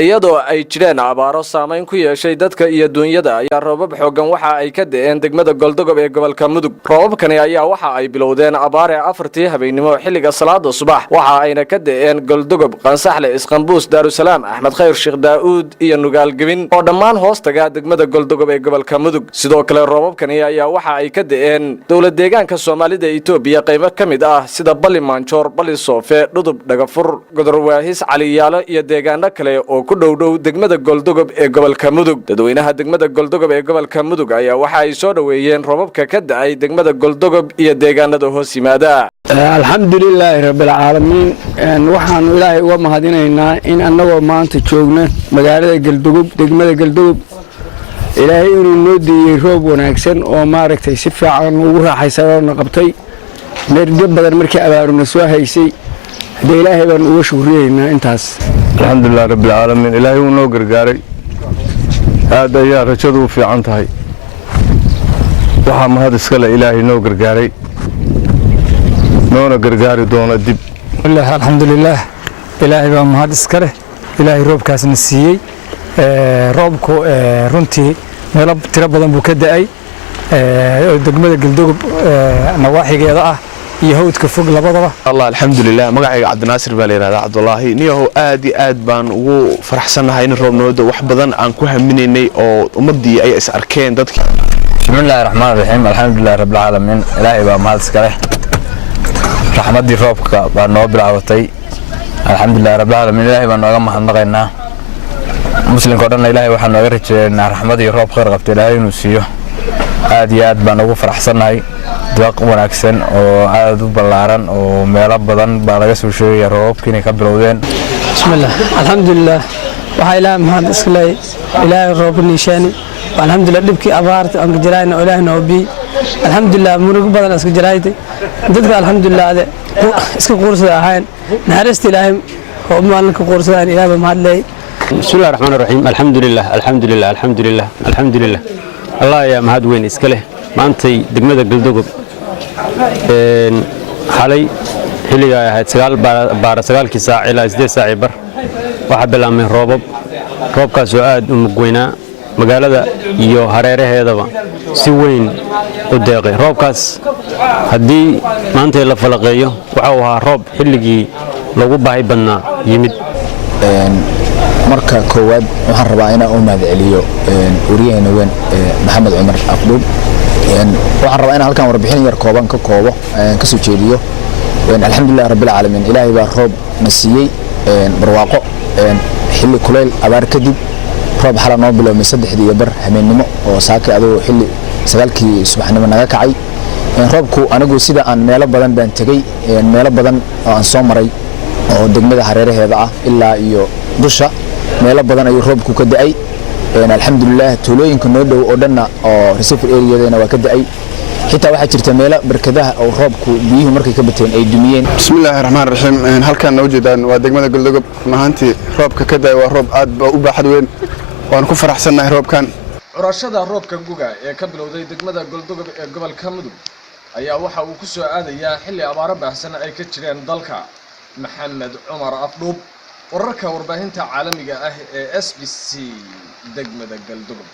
iyadoo ay jireen abaaro saameyn ku yeeshay dadka iyo duunyada ayaa roobab xoogan waxa ay ka da'een degmada Galdogob ee gobolka Mudug. Roobabkani ayaa waxa ay bilowdeen abaare 4 habeenimo xilliga salaada subax waxa ayna ka da'een Galdogob, Qansaxle, Isqanbuus, Daarusalaam, Axmed Khayr, Sheekh Daawud iyo Nugaal Gabin oo dhammaan hoostaga degmada Galdogob ee gobolka Mudug. Sidoo kale roobabkani ayaa waxa ay ka da'een dawlad deegaanka Soomaalida Itoobiya qaybo kamid ah sida Bali Manjoor, Bali Soofe, Dhudub, Dhagafur, Godorwaahis, Caliyaalo iyo deegaano kale oo ku dhow degmada Galdogob ee gobolka Mudug. Dadweynaha degmada Galdogob ee gobolka Mudug ayaa waxa ay soo dhaweeyeen roobabka ka da'ay degmada Galdogob iyo deegaanada hoos yimaada. Alxamdulilaahi rabbil caalamiin waxaan Ilaahay uga mahadinaynaa in annagoo maanta joogna magaalada Galdogob degmada Galdogob Ilaahay inuu noo diiyay roob wanaagsan oo maaragtay si fiican ugu raaxaysanoo qabtay meerdo badan markii abaaruna soo haysay Ilaahay baan uga shukriyeynaa intaas. Alxamdulillah rabbil caalamiin Ilaahay uu noo gargaaray aad ayaa rajadu u fiican tahay waxa mahad iska leh Ilaahay noo gargaaray noona gargaari doona dib. Alxamdulillah Ilaahay baa mahad iska leh Ilaahay roobkaasna siiyay roobku runtii meel tiro badan buu ka da'ay degmada Galdogob nawaaxigeeda ah iyo hawdka fog labadaba. Allah alxamdulillah magacayga Cabdinaasir baa leeyahay Cabdullaahi niyahow aad baan ugu faraxsanahay in roobnooda wax badan aan ku haminaynay oo ummadii ay is arkeen dadka. Bismillahir Rahmaanir Rahiim alxamdulillah rabbil caalamiin Ilaahay baa mahad iska leh raxmadii roobka baa noo bilaabatay alxamdulillah rabbil caalamiin Ilaahay baa nooga mahadnaqaynaa muslimka dhan Ilaahay waxaan nooga rajaynaynaa raxmadii roob khayr qabtay Ilaahay inuu siiyo aad baan ugu faraxsanahay dawaq wanaagsan oo aad u ballaaran oo meelo badan baa laga soo sheegay roobkii ka bilowdeen. Bismillah alxamdulillah waxa Ilaahay mahad iska leh Ilaahay roob niishaani alxamdulillah dibkii abaarta aan jirayna Ilaahay noo bi alxamdulillah murug badan iska jirayday dadka alxamdulillah iska quursada ahayn naxariista Ilaahay oo maalinka quursadaan Ilaahay mahad leh. Bismillahir Rahmaanir Rahiim alxamdulillah Allah ya mahad weyn iska leh maantay degmada Galdogob xalay xilliga ay ahayd 9 saac ilaa 8 saac bar waxa bilaabmay roobkaas oo aad u mugweynaa magaalada iyo hareeraheedaba si weyn u deeqay roobkaas hadii maanta la falaqeeyo waxa uu ahaa roob xilligii lagu baahi badnaa yimid. marka koowaad waxaan rabaa inaan u mahadceliyo uriyahayna weyn Maxamed Cumar Afduub waxaan rabaa inaan halkan warbixin yar kooban ka koobo ka soo jeediyo alxamdulillah rabbil caalamiin Ilaahay baa roob nasiiyay barwaaqo xilli kuleyl abaar kadib roob xala noo biloomay 3 bar habeenimo oo saaka adoo xilli 9kii subaxnimo naga kacay roobku anigu sida aan meelo badan baan tagay meelo badan oo aan soo maray oo degmada hareeraheeda ah ilaa iyo dusha meelo badan ayuu roobku ka da'ay alxamdulillah tuulooyinka noo dhow oo dhanna oo reserve area-deena waa ka da'ay xitaa waxa jirta meelo barkadaha oo roobku biyuhu markay ka bateen ay dumiyeen. Bismillahir Rahmaanir Rahiim halkan noo jeedaan waa degmada Galdogob mahantii roobka ka da'ay waa roob aad u baaxad weyn waan ku faraxsanahay roobkan. Curashada roobka guga ee ka bilowday degmada Galdogob ee gobolka Mudug ayaa waxa uu ku soo aadayaa xilli abaaro baahsan ay ka jireen dalka. Maxamed Cumar Afduub wararka warbaahinta caalamiga ah ee SBC degmada Galdogob.